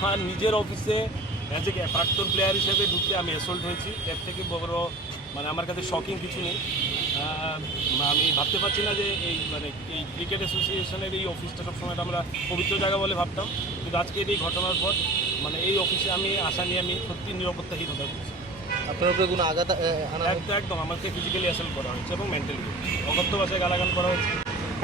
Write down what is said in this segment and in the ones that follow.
আমার নিজের অফিসে অ্যাজ এ প্রাক্তন প্লেয়ার হিসেবে ঢুকতে আমি অ্যাসল্ট হয়েছি। এর থেকে বড় মানে আমার কাছে শকিং কিছু নেই। আমি ভাবতে পারছি না যে এই মানে এই ক্রিকেট অ্যাসোসিয়েশনের এই অফিসটা সবসময় আমরা পবিত্র জায়গা বলে ভাবতাম, কিন্তু আজকের এই ঘটনার পর মানে এই অফিসে আমি আশা নিয়ে আমি সত্যি নিরাপত্তাহীন হতে পারছি। আপনার উপরে কোনো আঘাত একদম আমাকে ফিজিক্যালি অ্যাসল্ট করা হয়েছে এবং মেন্টালি অকথ্য ভাষায় গালাগাল করা হয়েছে।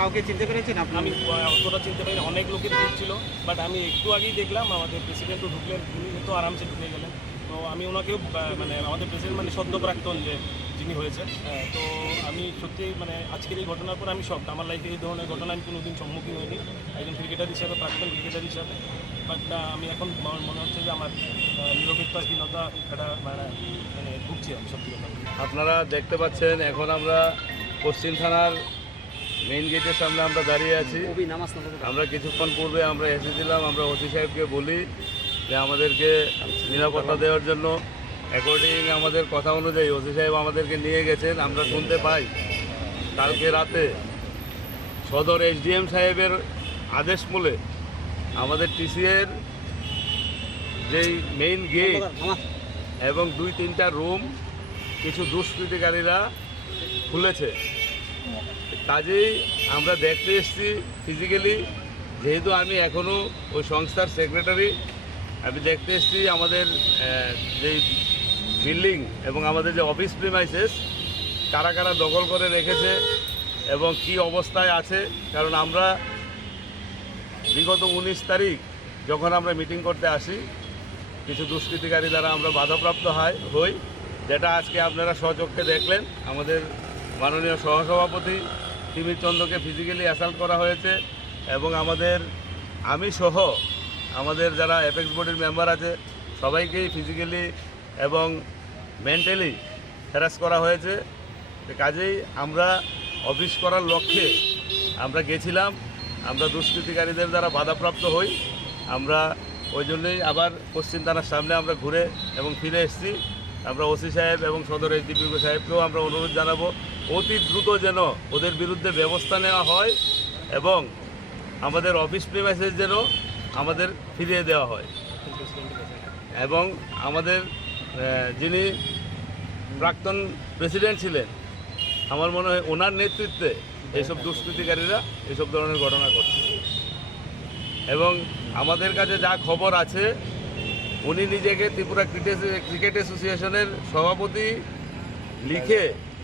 কাউকে চিনতে পেরেছেন আপনি? আমি অতটা চিনতে পারিনি, অনেক লোকের ভিড় ছিল, বাট আমি একটু আগেই দেখলাম আমাদের প্রেসিডেন্টও ঢুকলেন, উনি তো আরামসে ঢুকে গেলেন। তো আমি ওনাকেও মানে আমাদের প্রেসিডেন্ট মানে সদ্য প্রাক্তন যে যিনি হয়েছেন, তো আমি সত্যি মানে আজকের এই ঘটনার পর আমি শকড। আমার লাইফে এই ধরনের ঘটনা আমি কোনোদিন সম্মুখীন হইনি একজন ক্রিকেটার হিসাবে, প্রাক্তন ক্রিকেটার হিসাবে। বাট আমি এখন মনে হচ্ছে যে আমার নিরপেক্ষহীনতা একটা মানে ভুগছি আমি সত্যি কথা। আপনারা দেখতে পাচ্ছেন এখন আমরা পশ্চিম থানার মেইন গেটের সামনে আমরা দাঁড়িয়ে আছি। আমরা কিছুক্ষণ পূর্বে আমরা এসেছিলাম, আমরা ওসি সাহেবকে বলি যে আমাদেরকে নিরাপত্তা দেওয়ার জন্য। অ্যাকর্ডিং আমাদের কথা অনুযায়ী ওসি সাহেব আমাদেরকে নিয়ে গেছেন। আমরা শুনতে পাই কালকে রাতে সদর এসডিএম সাহেবের আদেশ মূলে আমাদের টিসিএর যেই মেইন গেট এবং 2-3টা রুম কিছু দুষ্কৃতিকারীরা খুলেছে। কাজেই আমরা দেখতে এসেছি ফিজিক্যালি, যেহেতু আমি এখনও ওই সংস্থার সেক্রেটারি, আমি দেখতে এসেছি আমাদের যেই বিল্ডিং এবং আমাদের যে অফিস প্রিমাইসেস কারা কারা দখল করে রেখেছে এবং কি অবস্থায় আছে। কারণ আমরা বিগত 19 তারিখ যখন আমরা মিটিং করতে আসি, কিছু দুষ্কৃতিকারী দ্বারা আমরা বাধাপ্রাপ্ত হই, যেটা আজকে আপনারা স্বচক্ষে দেখলেন। আমাদের মাননীয় সহসভাপতি তিমির চন্দ্রকে ফিজিক্যালি অ্যাসাল্ট করা হয়েছে এবং আমি সহ আমাদের যারা অ্যাপেক্স বডির মেম্বার আছে সবাইকেই ফিজিক্যালি এবং মেন্টালি হ্যারাস করা হয়েছে। কাজেই আমরা অফিস করার লক্ষ্যে আমরা গেছিলাম, আমরা দুষ্কৃতিকারীদের দ্বারা বাধাপ্রাপ্ত হই। আমরা ওই জন্যই আবার পশ্চিম থানার সামনে আমরা ঘুরে এবং ফিরে এসেছি। আমরা ওসি সাহেব এবং সদর এসডিপিও সাহেবকেও আমরা অনুরোধ জানাবো অতি দ্রুত যেন ওদের বিরুদ্ধে ব্যবস্থা নেওয়া হয় এবং আমাদের অফিস প্রিমাইসেস যেন আমাদের ফিরিয়ে দেওয়া হয় এবং আমাদের যিনি প্রাক্তন প্রেসিডেন্ট ছিলেন, আমার মনে হয় ওনার নেতৃত্বে এইসব দুষ্কৃতিকারীরা এইসব ধরনের ঘটনা ঘটছে। এবং আমাদের কাছে যা খবর আছে, উনি নিজেকে ত্রিপুরা ক্রিকেট অ্যাসোসিয়েশনের সভাপতি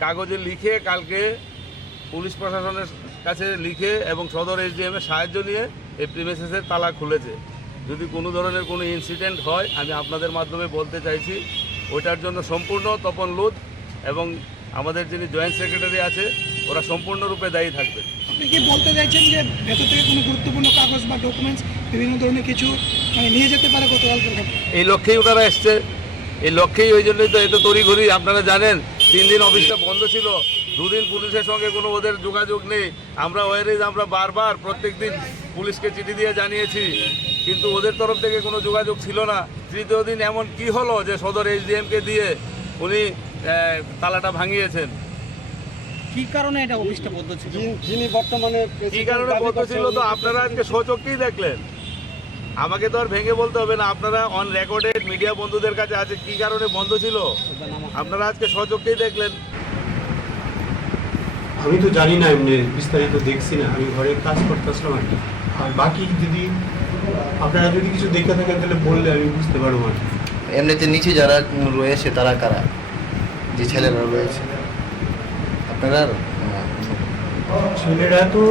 কাগজে লিখে কালকে পুলিশ প্রশাসনের কাছে লিখে এবং সদর এসডিএমের সাহায্য নিয়ে এই প্রিমিসেসের তালা খুলেছে। যদি কোনো ধরনের কোনো ইনসিডেন্ট হয়, আমি আপনাদের মাধ্যমে বলতে চাইছি ওইটার জন্য সম্পূর্ণ তপন লুদ এবং আমাদের যিনি জয়েন্ট সেক্রেটারি আছে ওরা সম্পূর্ণরূপে দায়ী থাকবে। আপনি কি বলতে চাইছেন যে ভেতর থেকে কোনো গুরুত্বপূর্ণ কাগজ বা ডকুমেন্টস বিভিন্ন ধরনের কিছু নিয়ে যেতে পারে গতকাল? এই লক্ষ্যেই ওনারা এসছে, এই লক্ষ্যেই, ওই জন্যই তো এত তড়িঘড়ি। আপনারা জানেন 3 দিন অফিসটা বন্ধ ছিল, 2 দিন পুলিশের সঙ্গে কোনো ওদের যোগাযোগ নেই। আমরা আমরা বারবার প্রত্যেক দিন পুলিশকে চিঠি দিয়ে জানিয়েছি, কিন্তু ওদের তরফ থেকে কোনো যোগাযোগ ছিল না। 3য় দিন এমন কি হলো যে সদর এসডিএমকে দিয়ে উনি তালাটা ভাঙিয়েছেন? কি কারণে এটা অফিসটা বন্ধ ছিল? যিনি বর্তমানে কি কারণে বন্ধ ছিল তো আপনারা আজকে স্বচক্ষেই দেখলেন। আমাকে তো আর ভেঙে বলতে হবে না, আপনারা অন রেকর্ডেড মিডিয়া বন্ধুদের কাছে আছে কি কারণে বন্ধ ছিল, আপনারা আজকে স্বচক্ষেই দেখলেন। আমি তো জানি না, এমনি বিস্তারিত দেখছি না, আমি ঘরে কাজ করতেছিলাম আর কি। আর বাকি যদি আপনারা যদি কিছু দেখে থাকেন তাহলে বললে আমি বুঝতে পারবো আর কি। এমনিতে নিচে যারা রয়েছে তারা কারা, যে ছেলেরা রয়েছে আপনারা? ছেলেরা তো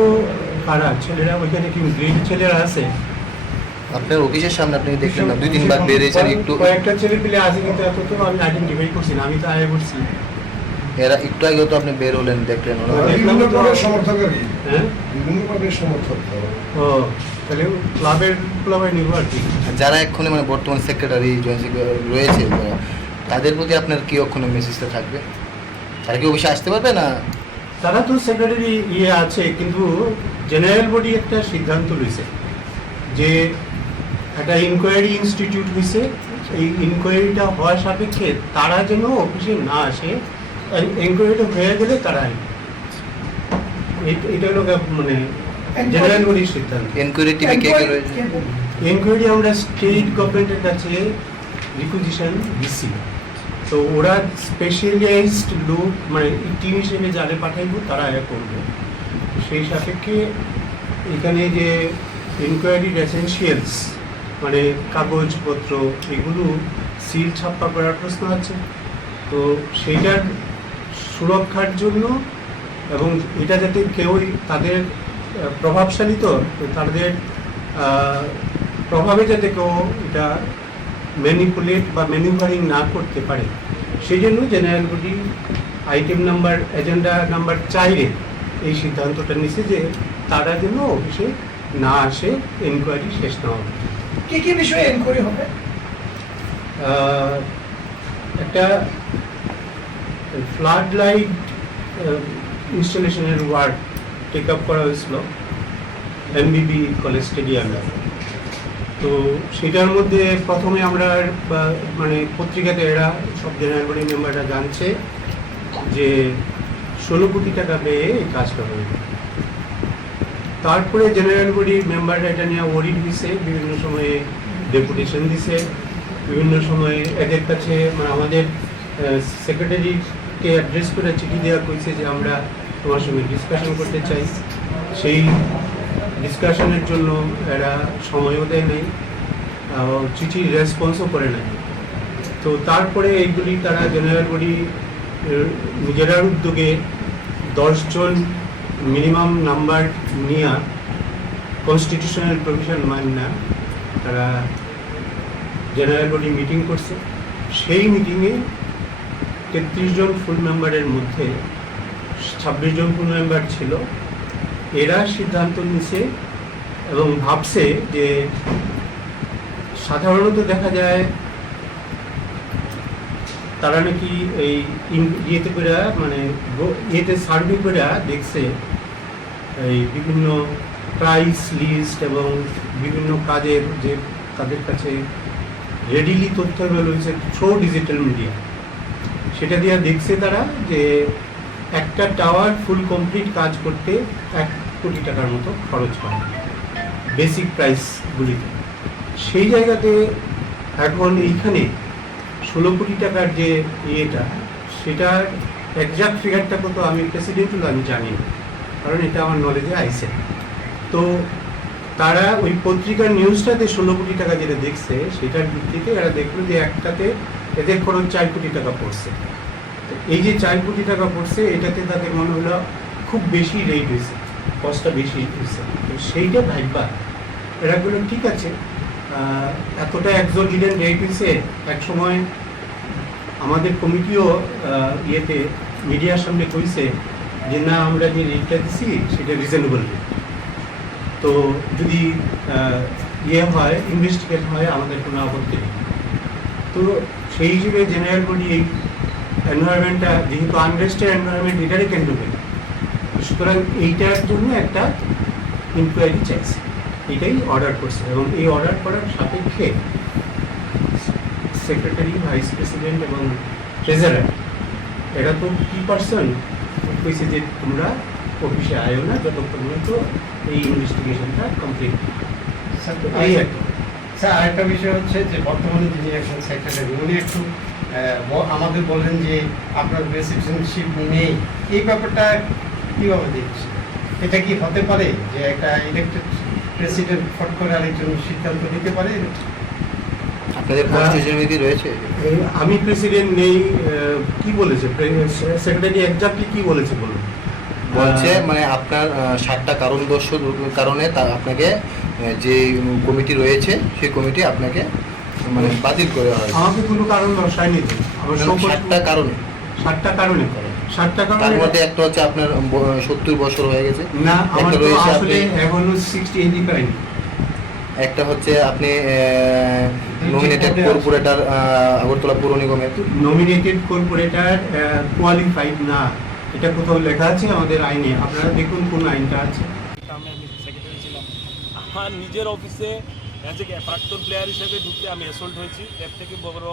কারা? ছেলেরা ওইখানে কি গ্রেড ছেলেরা আছে আপনার অফিসের সামনে? আপনি দেখলেন না 2-3 বার বেরিয়েছেন, একটু কয়েকটা ছেলে পেলে আছে, কিন্তু এত তো আমি আইডেন্টিফাই করছি না, আমি তো আয় করছি। এরা একটু আগেও তো আপনি বের হলেন, দেখলেন ক্লাবের নিব আর কি। যারা এক্ষুনি মানে বর্তমান সেক্রেটারি রয়েছে তাদের প্রতি আপনার কি ওখানে মেসেজটা থাকবে? তারা কি অফিসে আসতে পারবে না? তারা তো সেক্রেটারি আছে, কিন্তু জেনারেল বডি একটা সিদ্ধান্ত রয়েছে যে একটা ইনকোয়ারি ইনস্টিটিউট হয়েছে, এই ইনকোয়ারিটা হওয়ার সাপেক্ষে তারা যেন অফিসে না আসে, ইনকোয়ারিটা হয়ে গেলে তারা এটা হলো মানে জেনারেল বডির সিদ্ধান্ত। এনকোয়ারি টিমে কে কে রয়েছে? এনকোয়ারি আমরা স্টেট গভর্নমেন্টের কাছে রিকুইজিশন দিচ্ছি, তো ওরা স্পেশালাইজড লোক মানে টিম হিসেবে যারা পাঠাইব তারা করবে। সেই সাপেক্ষে এখানে যে এনকোয়ারির এসেনশিয়ালস মানে কাগজপত্র এগুলো সিল ছাপ্পা করার প্রশ্ন আছে, তো সেইটার সুরক্ষার জন্য এবং এটা যাতে কেউই তাদের প্রভাবশালী তো তাদের প্রভাবে যাতে কেউ এটা ম্যানিপুলেট বা ম্যানিভারিং না করতে পারে, সেই জন্য general body item number agenda number 4-এ এই সিদ্ধান্তটা নিছে যে তারা যেন অফিসে না আসে, এনকোয়ারি শেষ না হবে। কি কি বিষয়ে এনকোয়ারি হবে? একটা ফ্লাড লাইট ইনস্টলেশনের ওয়ার্ক টেক আপ করা হয়েছিল এমবিবি কলেজ স্টেডিয়ামে, তো সেটার মধ্যে প্রথমে আমরা মানে পত্রিকাতে এরা সব জেনারেল বডি মেম্বাররা জানছে যে 16 কোটি টাকা পেয়ে এই কাজটা হয়েছে। তারপরে জেনারেল বডি মেম্বাররা এটা নিয়ে ওরিড দিছে, বিভিন্ন সময়ে ডেপুটেশন দিছে, বিভিন্ন সময়ে এদের কাছে মানে আমাদের সেক্রেটারিকে অ্যাড্রেস করে চিঠি দেওয়া হয়েছে যে আমরা তোমার সঙ্গে ডিসকাশন করতে চাই। সেই ডিসকাশনের জন্য এরা সময়ও দেয় নাই, চিঠির রেসপন্সও করে নাই। তো তারপরে এইগুলি তারা জেনারেল বডি নিজেরা উদ্যোগে 10 জন মিনিমাম নাম্বার নিয়ে কনস্টিটিউশনাল প্রভিশন মান্য তারা জেনারেল বডি মিটিং করছে। সেই মিটিংয়ে 33 জন ফুল মেম্বারের মধ্যে 26 জন ফুল মেম্বার ছিল। এরা সিদ্ধান্ত নিছে এবং ভাবছে যে সাধারণত দেখা যায় তারা নাকি এই ইয়েতে করে মানে ইয়েতে সার্ভে করে দেখছে এই বিভিন্ন প্রাইস লিস্ট এবং বিভিন্ন কাজের যে তাদের কাছে রেডিলি তথ্য রয়েছে থ্রু ডিজিটাল মিডিয়া, সেটা দিয়ে দেখছে তারা যে একটা টাওয়ার ফুল কমপ্লিট কাজ করতে 1 কোটি টাকার মতো খরচ হয় বেসিক প্রাইসগুলিতে। সেই জায়গাতে এখন এইখানে 16 কোটি টাকার যে ইয়েটা সেটার এক্সাক্ট ফিগারটা কত আমি প্রেসিডেন্ট আমি জানি না, কারণ এটা আমার নলেজে আইসে। তো তারা ওই পত্রিকার নিউজটাতে 16 কোটি টাকা যেটা দেখছে সেটার ভিত্তিতে এরা দেখলো যে একটাতে এদের খরচ 4 কোটি টাকা পড়ছে। এই যে 4 কোটি টাকা পড়ছে এটাতে তাদের মনে হলো খুব বেশি রেট হয়েছে, কস্টটা বেশি হয়েছে। তো সেইটা ভাইবা এরাগুলো ঠিক আছে, এতটা এক্সোরবিটেন্ট রেট হয়েছে। এক সময় আমাদের কমিটিও ইয়েতে মিডিয়ার সামনে কইছে যে না আমরা যে রেটটা দিচ্ছি সেটা রিজনেবল রেট, তো যদি ইয়ে হয় ইনভেস্টিগেট হয় আমাদের কোনো আপত্তি নেই। তো সেই হিসেবে জেনারেল বডি এই এনভায়রনমেন্টটা যেহেতু আনরেস্টেড এনভায়রনমেন্ট এটারই কেন্দ্রবিন্দু, সুতরাং এইটার জন্য একটা ইনকোয়ারি চাইছে, এটাই অর্ডার করছে। এবং এই অর্ডার করার সাপেক্ষে সেক্রেটারি, ভাইস প্রেসিডেন্ট এবং ট্রেজারার এরা তো কি পার্সন কইছে যে তোমরা অফিসে আয়ো না যতক্ষণ পর্যন্ত এই ইনভেস্টিগেশনটা কমপ্লিট। এই একটা স্যার আরেকটা বিষয় হচ্ছে যে বর্তমানে যিনি একজন সেক্রেটারি উনি একটু আমাদের বললেন যে আপনার রেসিপশনশিপ নেই, এই ব্যাপারটা কীভাবে দেখছি? এটা কি হতে পারে যে একটা ইলেক্টেড প্রেসিডেন্ট ফট করে আরেকজন সিদ্ধান্ত নিতে পারে? আপনাদের কনস্টিটিউশনে কি রয়েছে? আমি প্রেসিডেন্ট নেই কি বলেছে সেক্রেটারি এক্স্যাক্টলি কি বলেছে বলুন? বলছে মানে আপনার 7টা কারণে তা আপনাকে যে কমিটি রয়েছে সেই কমিটি আপনাকে মানে বাতিল করে হয়। আমাকে কোনো কারণ দর্শায়নি তো। আমার 7টা কারণে 7টা কারণে তার মধ্যে একটা হচ্ছে আপনার 70 বছর হয়ে গেছে, না আমার তো রয়েছে আসলে এখনো 60 পাইনি। একটা হচ্ছে আপনি নমিনেটেড কর্পোরেটর আগরতলা পৌর নিগমের। নমিনেটেড কর্পোরেটর কোয়ালিফাইড না, এটা কোথাও লেখা আছে আমাদের আইনে? আপনারা দেখুন কোন আইনটা আছে। আমি সেক্রেটারি ছিলাম, আমার নিজের অফিসে অ্যাজ এ প্রাক্তন প্লেয়ার হিসেবে ঢুকতে আমি অ্যাসল্ট হয়েছি। এর থেকে বড়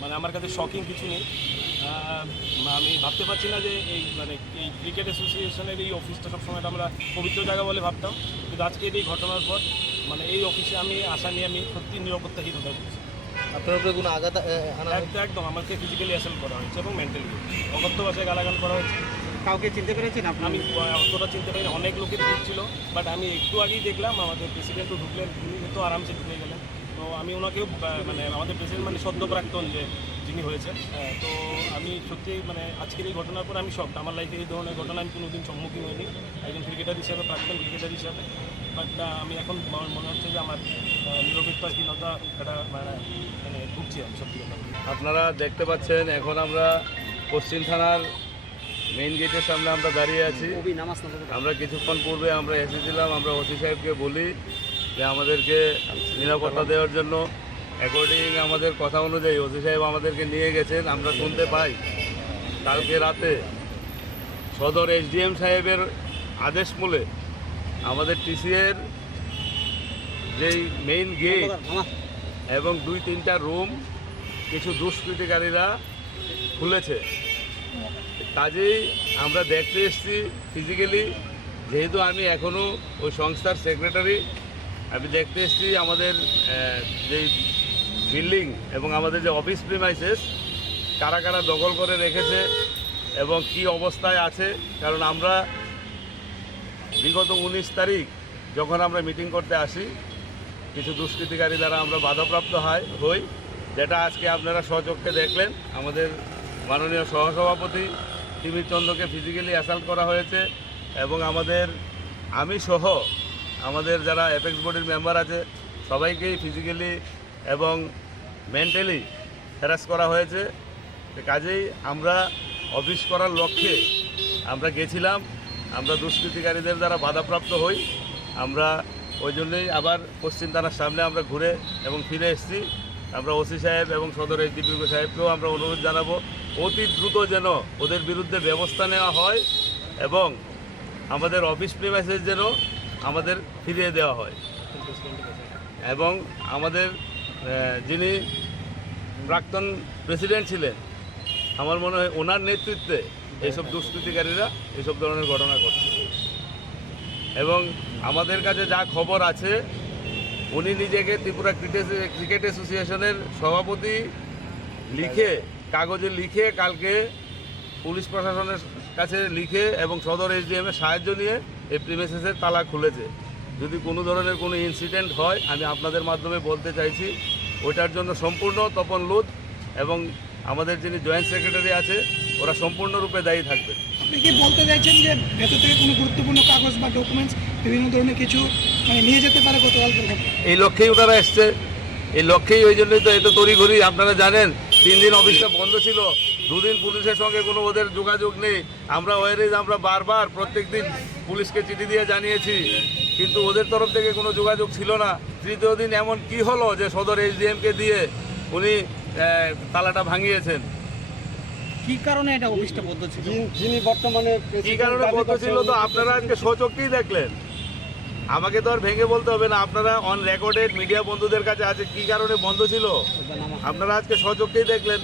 মানে আমার কাছে শকিং কিছু নেই। আমি ভাবতে পারছি না যে এই মানে এই ক্রিকেট অ্যাসোসিয়েশনের এই অফিসটা সবসময় আমরা পবিত্র জায়গা বলে ভাবতাম, কিন্তু আজকে এই ঘটনার পর মানে এই অফিসে আমি আসা নিয়ে আমি সত্যি নিরাপত্তাহীন হয়ে পড়েছি। আপনার উপরে কোনো আঘাত আনা হয়েছে? একদম আমাকে ফিজিক্যালি অ্যাসেল্ট করা হয়েছে এবং মেন্টালি অকথ্য ভাষায় গালাগাল করা হয়েছে। কাউকে চিনতে পেরেছেন আপনি? আমি অতটা চিনতে পারিনি, অনেক লোকের ভিড় ছিল, বাট আমি একটু আগেই দেখলাম আমাদের প্রেসিডেন্টও ঢুকলেন, উনি তো আরামসে ঢুকে গেলেন। তো আমি ওনাকেও মানে আমাদের প্রেসিডেন্ট মানে সদ্য প্রাক্তন যে যিনি হয়েছে, তো আমি সত্যি মানে আজকের এই ঘটনার পর আমি শকড। আমার লাইফে এই ধরনের ঘটনা আমি কোনোদিন সম্মুখীন হইনি একজন ক্রিকেটার হিসেবে, প্রাক্তন ক্রিকেটার হিসেবে। বাট আমি এখন মনে হচ্ছে যে আমার নিরপেক্ষহীনতা একটা মানে ভুগছি আমি সত্যি কথা। আপনারা দেখতে পাচ্ছেন এখন আমরা পশ্চিম থানার মেইন গেটের সামনে আমরা দাঁড়িয়ে আছি। আমরা কিছুক্ষণ পূর্বে আমরা এসেছিলাম, আমরা ওসি সাহেবকে বলি যে আমাদেরকে নিরাপত্তা দেওয়ার জন্য অ্যাকর্ডিং আমাদের কথা অনুযায়ী ওসি সাহেব আমাদেরকে নিয়ে গেছেন। আমরা শুনতে পাই কালকে রাতে সদর এসডিএম সাহেবের আদেশ মূলে আমাদের টিসিএর যেই মেইন গেট এবং 2-3টা রুম কিছু দুষ্কৃতিকারীরা খুলেছে। কাজেই আমরা দেখতে এসেছি ফিজিক্যালি, যেহেতু আমি এখনও ওই সংস্থার সেক্রেটারি, আমি দেখতে এসেছি আমাদের যেই বিল্ডিং এবং আমাদের যে অফিস প্রিমাইসেস কারা কারা দখল করে রেখেছে এবং কি অবস্থায় আছে। কারণ আমরা বিগত 19 তারিখ যখন আমরা মিটিং করতে আসি, কিছু দুষ্কৃতিকারী দ্বারা আমরা বাধাপ্রাপ্ত হই, যেটা আজকে আপনারা স্বচক্ষে দেখলেন। আমাদের মাননীয় সহসভাপতি তিমির চন্দ্রকে ফিজিক্যালি অ্যাসাল্ট করা হয়েছে এবং আমি সহ আমাদের যারা অ্যাপেক্স বডির মেম্বার আছে সবাইকেই ফিজিক্যালি এবং মেন্টালি হ্যারাস করা হয়েছে। কাজেই আমরা অফিস করার লক্ষ্যে আমরা গেছিলাম, আমরা দুষ্কৃতিকারীদের দ্বারা বাধাপ্রাপ্ত হই। আমরা ওই জন্যই আবার পশ্চিম থানার সামনে আমরা ঘুরে এবং ফিরে এসেছি। আমরা ওসি সাহেব এবং সদর এসডিপিও সাহেবকেও আমরা অনুরোধ জানাবো অতি দ্রুত যেন ওদের বিরুদ্ধে ব্যবস্থা নেওয়া হয় এবং আমাদের অফিস প্রিমাইসেস যেন আমাদের ফিরিয়ে দেওয়া হয় এবং আমাদের যিনি প্রাক্তন প্রেসিডেন্ট ছিলেন, আমার মনে হয় ওনার নেতৃত্বে এইসব দুষ্কৃতিকারীরা এইসব ধরনের ঘটনা ঘটছে। এবং আমাদের কাছে যা খবর আছে, উনি নিজেকে ত্রিপুরা ক্রিকেট অ্যাসোসিয়েশনের সভাপতি কাগজে লিখে কালকে পুলিশ প্রশাসনের কাছে লিখে এবং সদর এসডিএমের সাহায্য নিয়ে এই প্রিমিসেসের তালা খুলেছে। যদি কোনো ধরনের কোনো ইনসিডেন্ট হয়, আমি আপনাদের মাধ্যমে বলতে চাইছি ওইটার জন্য সম্পূর্ণ তপন লুদ এবং আমাদের যিনি জয়েন্ট সেক্রেটারি আছে ওরা সম্পূর্ণরূপে দায়ী থাকবে। আপনি কি বলতে চাইছেন যে ভেতর থেকে কোনো গুরুত্বপূর্ণ কাগজ বা ডকুমেন্টস বিভিন্ন ধরনের কিছু নিয়ে যেতে পারে গতকালকের ঘটনা? এই লক্ষ্যেই ওনারা এসছে, এই লক্ষ্যেই, ওই জন্যই তো এত তড়িঘড়ি। আপনারা জানেন 3 দিন অফিসটা বন্ধ ছিল, 2 দিন পুলিশের সঙ্গে কোনো ওদের যোগাযোগ নেই। আমরা আমরা বারবার প্রত্যেক দিন পুলিশকে চিঠি দিয়ে জানিয়েছি, কিন্তু ওদের তরফ থেকে কোনো যোগাযোগ ছিল না। 3য় দিন এমন কি হলো যে সদর এসডিএমকে দিয়ে উনি তালাটা ভাঙিয়েছেন। কি কারণে এটা অফিসটা বন্ধ ছিল? যিনি বর্তমানে কি কারণে বন্ধ ছিল তো আপনারা আজকে স্বচক্ষেই দেখলেন। আমাকে তো আর ভেঙে বলতে হবে না, আপনারা অন রেকর্ডেড মিডিয়া বন্ধুদের কাছে আছে কি কারণে বন্ধ ছিল, আপনারা আজকে স্বচক্ষেই দেখলেন।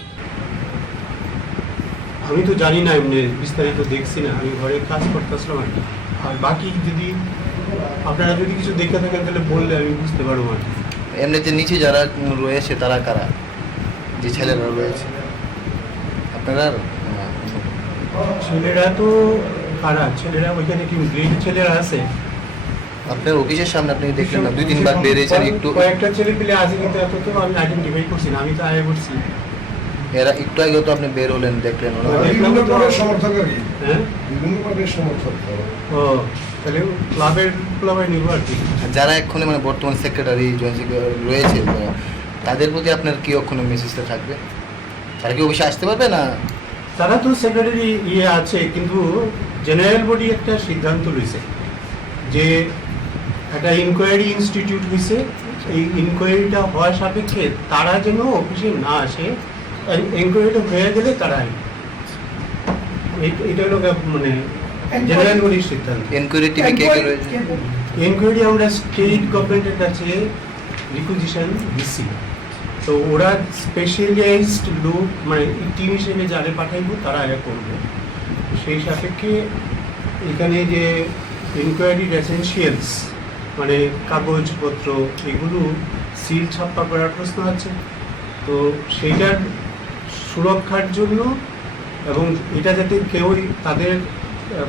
আমি তো জানি না, এমনি বিস্তারিত দেখছি না, আমি ঘরে কাজ করতেছিলাম আর কি। আর বাকি যদি আপনারা যদি কিছু দেখে থাকেন তাহলে বললে আমি বুঝতে পারবো আর কি। এমনিতে নিচে যারা রয়েছে তারা কারা, যে ছেলেরা রয়েছে আপনারা? ছেলেরা তো কারা, ছেলেরা ওইখানে কি গ্রেড ছেলেরা আছে আপনার অফিসের সামনে আপনি দেখলেন না 2-3 বার বেরিয়েছেন, একটু কয়েকটা ছেলে পেলে আছে, কিন্তু এত তো আমি আইডেন্টিফাই করছি না, আমি তো আগে করছি। এরা একটু আগে তো আপনি বের হলেন, দেখলেন ওরা। হ্যাঁ, ও তাহলে ক্লাবের নিব আর কি। যারা এক্ষুনি মানে বর্তমান সেক্রেটারি রয়েছে তাদের প্রতি আপনার কি ওখানে মেসেজটা থাকবে? তারা কি অফিসে আসতে পারবে না? তারা তো সেক্রেটারি আছে, কিন্তু জেনারেল বডি একটা সিদ্ধান্ত লইছে যে একটা ইনকোয়ারি ইনস্টিটিউট হয়েছে, এই ইনকোয়ারিটা হওয়ার সাপেক্ষে তারা যেন অফিসে না আসে, ইনকোয়ারিটা হয়ে গেলে তারা এটা হলো মানে জেনারেল বডির সিদ্ধান্ত। এনকোয়ারি টিমে কে কে রয়েছে? এনকোয়ারি আমরা স্টেট গভর্নমেন্টের কাছে রিকুইজিশন দিচ্ছি, তো ওরা স্পেশালাইজড লোক মানে টিম হিসেবে যারা পাঠাইবো তারা আগে করবে। সেই সাপেক্ষে এখানে যে ইনকোয়ারির এসেনশিয়ালস মানে কাগজপত্র এগুলো সিল ছাপ্পা করার প্রশ্ন আছে। তো সেইটার সুরক্ষার জন্য এবং এটা যাতে কেউই তাদের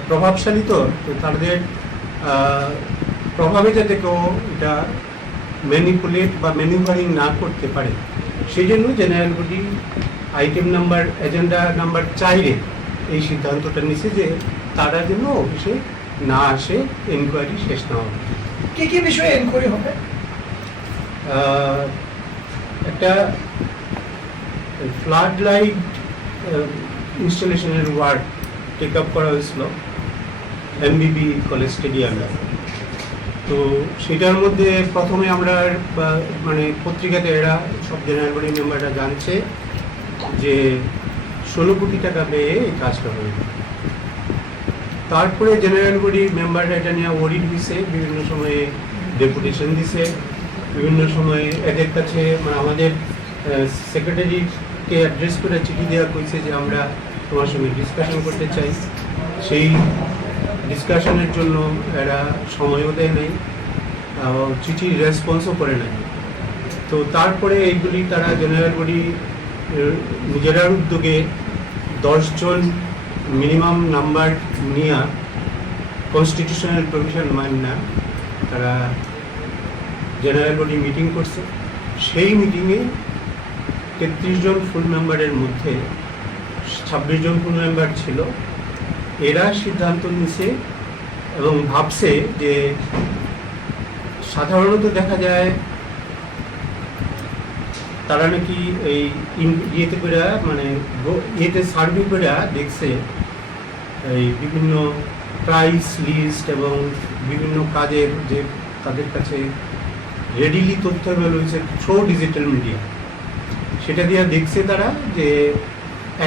প্রভাবশালী তো তাদের প্রভাবে যাতে কেউ এটা ম্যানিপুলেট বা ম্যানিভারিং না করতে পারে, সেই জন্য general body item number agenda number 4-এ এই সিদ্ধান্তটা নিছে যে তারা যেন অফিসে না আসে এনকোয়ারি শেষ না হবে। কি কি বিষয়ে এনকোয়ারি হবে? একটা ফ্লাড লাইট ইনস্টলেশনের ওয়ার্ক টেক আপ করা হয়েছিল এমবিবি কলেজ স্টেডিয়ামে। তো সেটার মধ্যে প্রথমে আমরা মানে পত্রিকাতে এরা সব জেনারেল বডি মেম্বাররা জানছে যে 16 কোটি টাকা ব্যয়ে এই কাজটা হয়েছে। তারপরে জেনারেল বডি মেম্বাররা এটা নিয়ে ওরিড দিছে, বিভিন্ন সময়ে ডেপুটেশন দিছে, বিভিন্ন সময়ে এদের কাছে মানে আমাদের সেক্রেটারিকে অ্যাড্রেস করে চিঠি দেওয়া হয়েছে যে আমরা তোমার সঙ্গে ডিসকাশন করতে চাই। সেই ডিসকাশনের জন্য এরা সময়ও দেয় নাই, চিঠির রেসপন্সও করে নাই। তো তারপরে এইগুলি তারা জেনারেল বডি নিজেরার উদ্যোগে 10 জন মিনিমাম নাম্বার নিয়ে কনস্টিটিউশনাল প্রভিশন মান্য তারা জেনারেল বডি মিটিং করছে। সেই মিটিংয়ে 33 জন ফুল মেম্বারের মধ্যে 26 জন ফুল মেম্বার ছিল। এরা সিদ্ধান্ত নিছে এবং ভাবছে যে সাধারণত দেখা যায় তারা নাকি এই ইয়েতে করে মানে ইয়েতে সার্ভে করে দেখছে এই বিভিন্ন প্রাইস লিস্ট এবং বিভিন্ন কাজের যে তাদের কাছে রেডিলি তথ্য রয়েছে থ্রু ডিজিটাল মিডিয়া, সেটা দিয়ে দেখছে তারা যে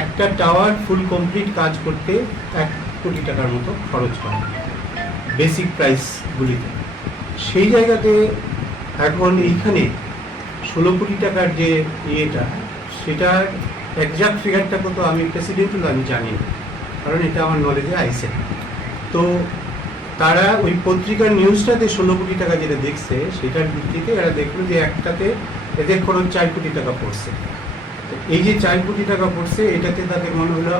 একটা টাওয়ার ফুল কমপ্লিট কাজ করতে 1 কোটি টাকার মতো খরচ হয় বেসিক প্রাইসগুলিতে। সেই জায়গাতে এখন এইখানে 16 কোটি টাকার যে ইয়েটা সেটার একজাক্ট ফিগারটা কত আমি প্রেসিডেন্টও আমি জানি না, কারণ এটা আমার নলেজে আইসে। তো তারা ওই পত্রিকার নিউজটাতে 16 কোটি টাকা যেটা দেখছে সেটার ভিত্তিতে এরা দেখলো যে একটাতে এদের খরচ 4 কোটি টাকা পড়ছে। এই যে 4 কোটি টাকা পড়ছে এটাতে তাদের মনে হলো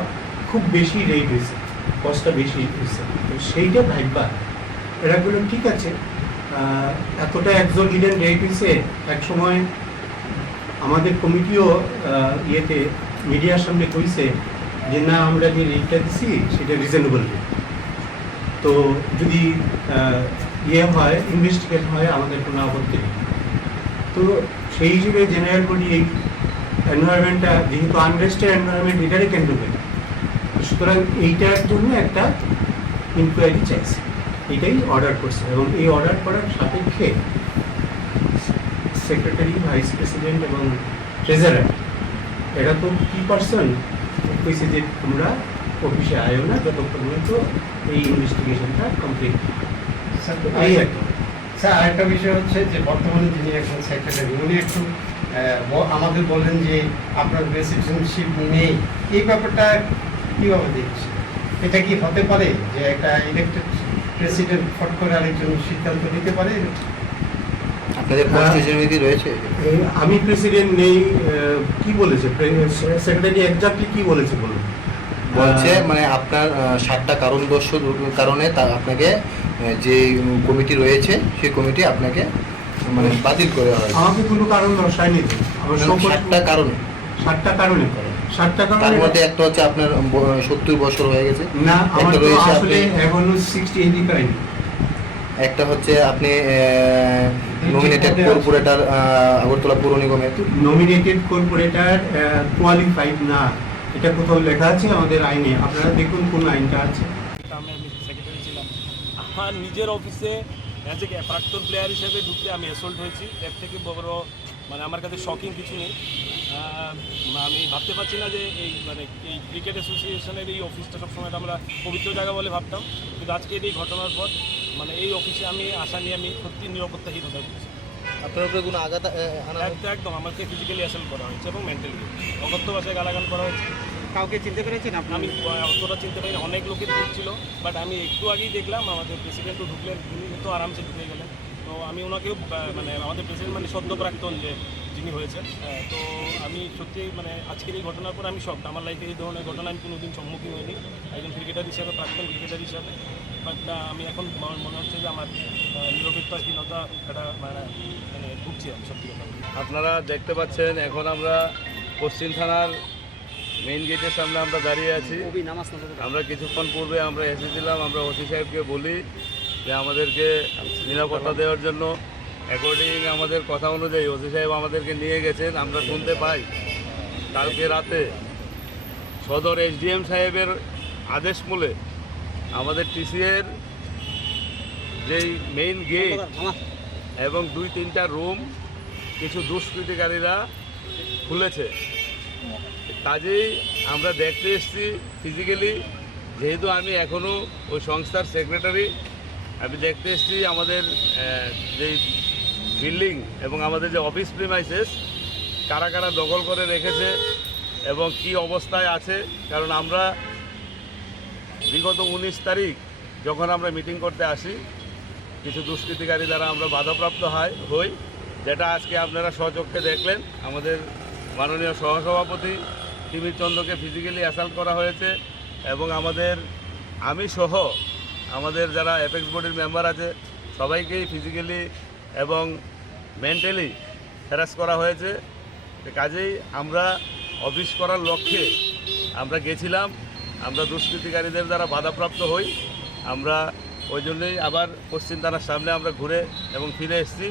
খুব বেশি রেট হয়েছে, কস্টটা বেশি হয়েছে। তো সেইটা ভাববা এরা বললো ঠিক আছে, এতটা এক্সোরবিটেন্ট রেট হয়েছে। এক সময় আমাদের কমিটিও ইয়েতে মিডিয়ার সামনে কইছে যে না আমরা যে রেটটা দিচ্ছি সেটা রিজনেবল রেট, তো যদি ইয়ে হয় ইনভেস্টিগেট হয় আমাদের কোনো আপত্তি নেই। তো সেই হিসেবে জেনারেল বডি এই এনভায়রনমেন্টটা যেহেতু আনরেস্টেড এনভায়রনমেন্ট এটারে কেন্দ্র করে, সুতরাং এইটার জন্য একটা ইনকোয়ারি চাইছে, এটাই অর্ডার করছে। এবং এই অর্ডার করার সাপেক্ষে সেক্রেটারি, ভাইস প্রেসিডেন্ট এবং ট্রেজারার এরা তো কি পারসন কইছে যে তোমরা অফিসে আয়ো না যতক্ষণ পর্যন্ত এই ইনভেস্টিগেশনটা কমপ্লিট। এই একটা স্যার আরেকটা বিষয় হচ্ছে যে বর্তমানে যিনি একজন সেক্রেটারি উনি একটু আমাদের বললেন যে আপনার প্রেসিডেন্টশিপ নেই, এই ব্যাপারটা কীভাবে দেখছে? এটা কি হতে পারে যে একটা ইলেক্টেড প্রেসিডেন্ট ফট করে আরেকজন সিদ্ধান্ত নিতে পারে? আপনাদের কনস্টিটিউশনে কি রয়েছে? আমি প্রেসিডেন্ট নেই কি বলেছে সেক্রেটারি এক্স্যাক্টলি কি বলেছে বলুন? বলছে মানে আপনার 7টা কারণে আপনাকে যে কমিটি রয়েছে সেই কমিটি আপনাকে মানে বাতিল করে দেওয়া হয়েছে। আমাকে কোনো কারণ দর্শায়নি তো। আমার 7টা কারণে 7টা কারণে 7টা তার কারণে মধ্যে একটা হচ্ছে আপনার 70 বছর হয়ে গেছে, না আমার একটা তো রয়েছে আসলে আপনি এখনো 60 এডি করেনি। একটা হচ্ছে আপনি নমিনেটেড কর্পোরেটর আগরতলা পৌর নিগমের। নমিনেটেড কর্পোরেটর কোয়ালিফাইড না, এটা কোথাও লেখা আছে আমাদের আইনে? আপনারা দেখুন কোন আইনটা আছে। আমি সেক্রেটারি ছিলাম, আমার নিজের অফিসে অ্যাজ এ প্রাক্তন প্লেয়ার হিসেবে ঢুকতে আমি অ্যাসল্ট হয়েছি। এর থেকে বড় মানে আমার কাছে শকিং কিছু নেই। আমি ভাবতে পারছি না যে এই মানে এই ক্রিকেট অ্যাসোসিয়েশনের এই অফিসটা সবসময় আমরা পবিত্র জায়গা বলে ভাবতাম, কিন্তু আজকের এই ঘটনার পর মানে এই অফিসে আমি আসা নিয়ে আমি সত্যি নিরাপত্তাহীন হতে পারছি। আপনার উপরে কোনো আঘাত একদম আমাকে ফিজিক্যালি অ্যাসল্ট করা হয়েছে এবং মেন্টালি অকথ্য ভাষায় গালাগাল করা হয়েছে। কাউকে চিনতে পেরেছেন আপনি? আমি অতটা চিনতে পারি অনেক লোকের ভিড় ছিল, বাট আমি একটু আগেই দেখলাম আমাদের প্রেসিডেন্টও ঢুকলেন, উনি তো আরামসে ঢুকে গেলেন। তো আমি ওনাকেও মানে আমাদের প্রেসিডেন্ট মানে সদ্য প্রাক্তন যিনি হয়েছে, তো আমি সত্যি মানে আজকের এই ঘটনার পর আমি শকড। আমার লাইফে এই ধরনের ঘটনা আমি কোনোদিন সম্মুখীন হইনি একজন ক্রিকেটার হিসাবে, প্রাক্তন ক্রিকেটার হিসাবে। বাট আমি এখন মনে হচ্ছে যে আমার নিরপেক্ষহীনতা একটা মানে ভুগছি আমি সত্যি কথা। আপনারা দেখতে পাচ্ছেন এখন আমরা পশ্চিম থানার মেইন গেটের সামনে আমরা দাঁড়িয়ে আছি। আমরা কিছুক্ষণ পূর্বে আমরা এসেছিলাম, আমরা ওসি সাহেবকে বলি যে আমাদেরকে নিরাপত্তা দেওয়ার জন্য অ্যাকর্ডিং আমাদের কথা অনুযায়ী ওসি সাহেব আমাদেরকে নিয়ে গেছেন। আমরা শুনতে পাই কালকে রাতে সদর এসডিএম সাহেবের আদেশ মূলে আমাদের টিসিএর যেই মেইন গেট এবং 2-3টা রুম কিছু দুষ্কৃতিকারীরা খুলেছে। কাজেই আমরা দেখতে এসেছি ফিজিক্যালি, যেহেতু আমি এখনও ওই সংস্থার সেক্রেটারি, আমি দেখতে এসেছি আমাদের যেই বিল্ডিং এবং আমাদের যে অফিস প্রিমাইসেস কারা কারা দখল করে রেখেছে এবং কি অবস্থায় আছে। কারণ আমরা বিগত 19 তারিখ যখন আমরা মিটিং করতে আসি, কিছু দুষ্কৃতিকারী দ্বারা আমরা বাধাপ্রাপ্ত হই, যেটা আজকে আপনারা স্বচক্ষে দেখলেন। আমাদের মাননীয় সহসভাপতি তিমির চন্দ্রকে ফিজিক্যালি অ্যাসাল্ট করা হয়েছে এবং আমি সহ আমাদের যারা অ্যাপেক্স বডির মেম্বার আছে সবাইকেই ফিজিক্যালি এবং মেন্টালি হ্যারাস করা হয়েছে। কাজেই আমরা অফিস করার লক্ষ্যে আমরা গেছিলাম, আমরা দুষ্কৃতিকারীদের দ্বারা বাধাপ্রাপ্ত হই। আমরা ওই জন্যই আবার পশ্চিম থানার সামনে আমরা ঘুরে এবং ফিরে এসেছি।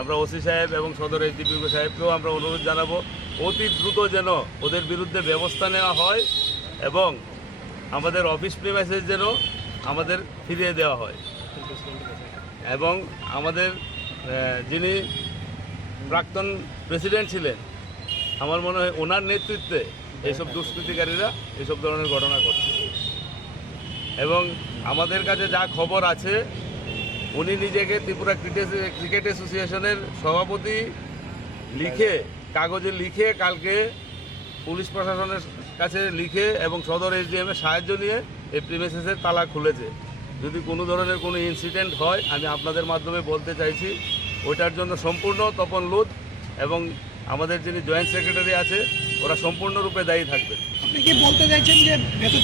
আমরা ওসি সাহেব এবং সদর এসডিপিও সাহেবকেও আমরা অনুরোধ জানাবো অতি দ্রুত যেন ওদের বিরুদ্ধে ব্যবস্থা নেওয়া হয় এবং আমাদের অফিস প্রিমাইসেস যেন আমাদের ফিরিয়ে দেওয়া হয় এবং আমাদের যিনি প্রাক্তন প্রেসিডেন্ট ছিলেন, আমার মনে হয় ওনার নেতৃত্বে এইসব দুষ্কৃতিকারীরা এইসব ধরনের ঘটনা করছে। এবং আমাদের কাছে যা খবর আছে, উনি নিজেকে ত্রিপুরা ক্রিকেট অ্যাসোসিয়েশনের সভাপতি কাগজে লিখে কালকে পুলিশ প্রশাসনের কাছে লিখে এবং সদর এসডিএমের সাহায্য নিয়ে এই প্রিমিসেসের তালা খুলেছে। যদি কোনো ধরনের কোনো ইনসিডেন্ট হয়, আমি আপনাদের মাধ্যমে বলতে চাইছি ওইটার জন্য সম্পূর্ণ তপন লুদ এবং আমাদের যিনি জয়েন্ট সেক্রেটারি আছে ওরা সম্পূর্ণরূপে দায়ী থাকবে। আপনি কি বলতে চাইছেন যে ভেতর